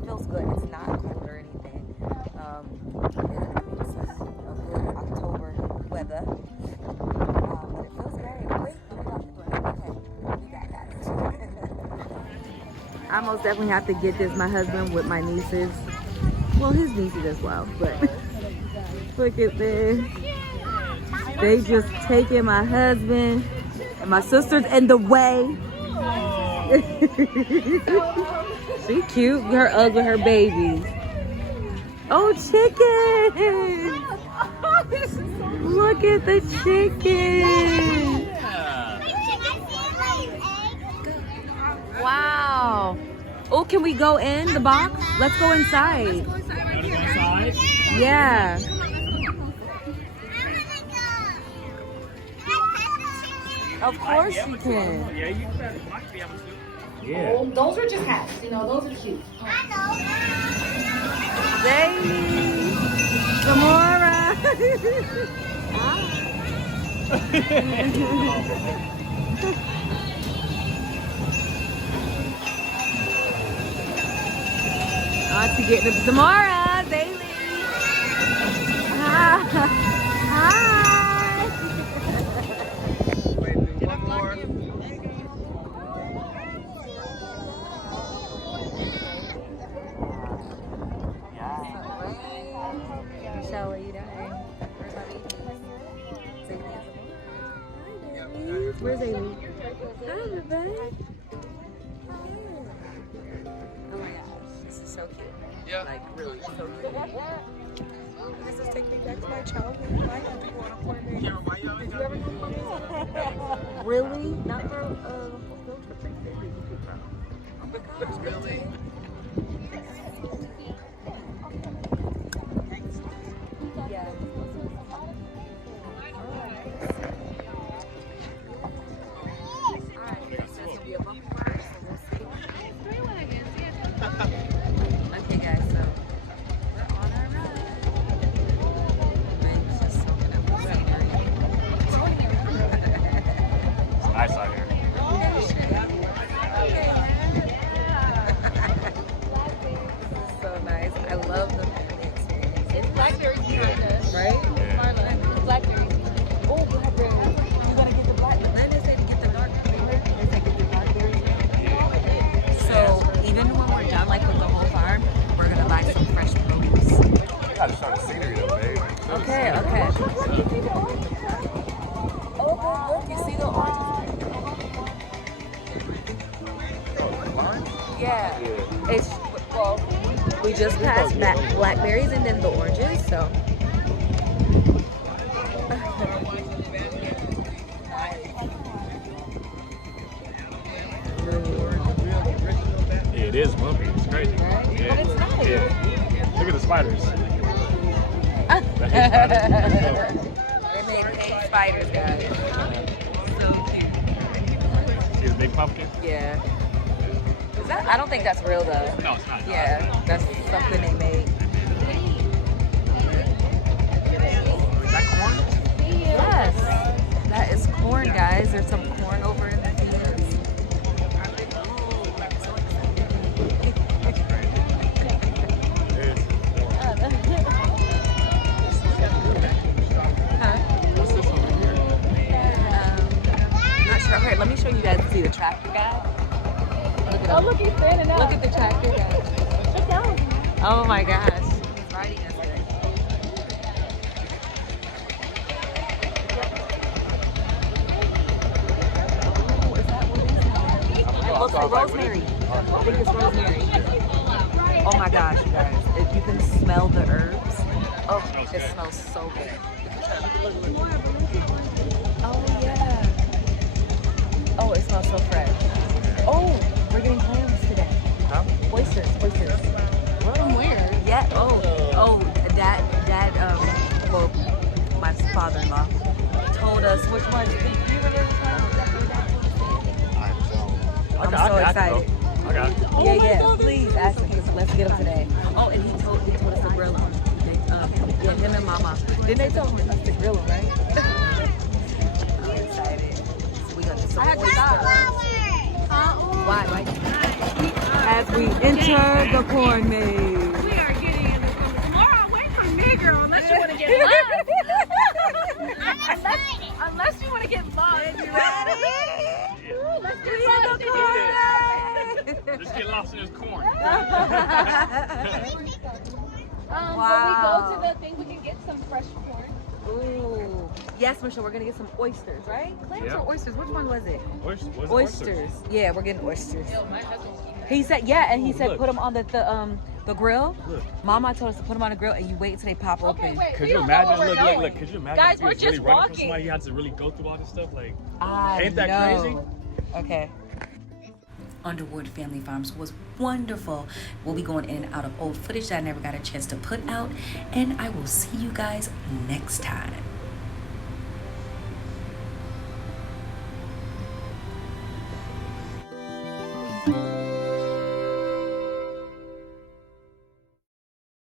it feels good. It's not cold or anything. Yeah, it's a good October weather. But it feels great. Wait, okay, we'll be back, guys. I most definitely have to get this. My husband with my nieces. Well, his nieces as well, but look at this. They just taking my husband, and my sister's in the way. She cute, her Ugg with her babies. Oh, chicken! Look at the chicken. Wow. Oh, can we go in the box? Let's go inside. Yeah. Of course you can. Yeah, you might be able to. Yeah. Oh, those are just hats. You know, those are cute. Zaylee. Samora. To get the Samara, Zaylee. Hi. Michelle, what are you doing? Where's our baby? Zaylee. Where's Zaylee? Hi, baby. Oh my gosh, this is so cute. Yeah. Like, really so cute. This is taking me back to my childhood. I had to go on a corner. Did you ever do that? Really? Not for a field trip? Oh my gosh, really? Yeah. Alright, so this will be a bumpy ride, so we'll see. Okay, guys, so we're on our ride. It's just soaking up the scenery. It's nice out here. Okay, this is so nice. I love the family experience. It's blackberries behind us. Right? Marla, blackberries. Oh, blackberries. You're gonna get the black, but then they say to get the dark berries. They say to get the blackberries. So even when we're done, like with the whole farm, we're gonna buy some fresh produce. You gotta show the scenery though, babe. Okay, okay. Oh, look, you see the oranges? Yeah. It's, well, we just passed blackberries and then the oranges, so. Yeah, it is bumpy. It's crazy. Right? Yeah. But it's nice. Yeah. Look at the spiders. They make fake spiders, guys. So cute. See the big pumpkin? Yeah. Is that? I don't think that's real though. No, it's not. Yeah, that's something they made. Is that corn? Yes. That is corn, guys. There's some corn over in the fields. What's this over here? Not sure. Okay, let me show you guys. See the tractor guy. Look at him. Look, he's standing up. Look at the tractor guy. Look down. Oh my gosh. He's riding us today. Oh, is that what it is? It looks like rosemary. I think it's rosemary. Oh my gosh, you guys. If you can smell the herbs. Oh, it smells so good. Oh yeah. Oh, it smells so fresh. Oh, we're getting clams today. Huh? Oysters. From where? Yeah. Oh, dad. Well, my father-in-law told us which one. Do you remember which one? I'm so excited. I got it. Yeah. Please ask him. Let's get him today. Oh, and he told us to grill him. Yeah, him and Mama. Didn't they tell us to grill him, right? I'm excited. So we got some oysters. Why? as we enter the corn maze. We are getting in the corn. Tomorrow, wait for me, girl, unless you want to get lost. Unless you want to get lost. You ready? Let's We in the get corn maze. Let's get lost in this corn. When we go to the thing, we can get some fresh corn. Ooh. Yes, Michelle, we're gonna get some oysters, right? Clams Yeah. or oysters? Which one was it? Oysters. Oysters. Yeah, we're getting oysters. Yo, my husband's eating that. He said, yeah, and he Ooh, said look. put them on the grill. Look. Mama told us to put them on the grill and you wait until they pop Okay, open. wait. Could we you don't know imagine? where we're going. Look. Could you imagine? Guys, if he we're was really just running from walking. somebody, you had to really go through all this stuff. Like, I ain't that know. crazy? Okay. Underwood Family Farms was wonderful. We'll be going in and out of old footage that I never got a chance to put out, and I will see you guys next time.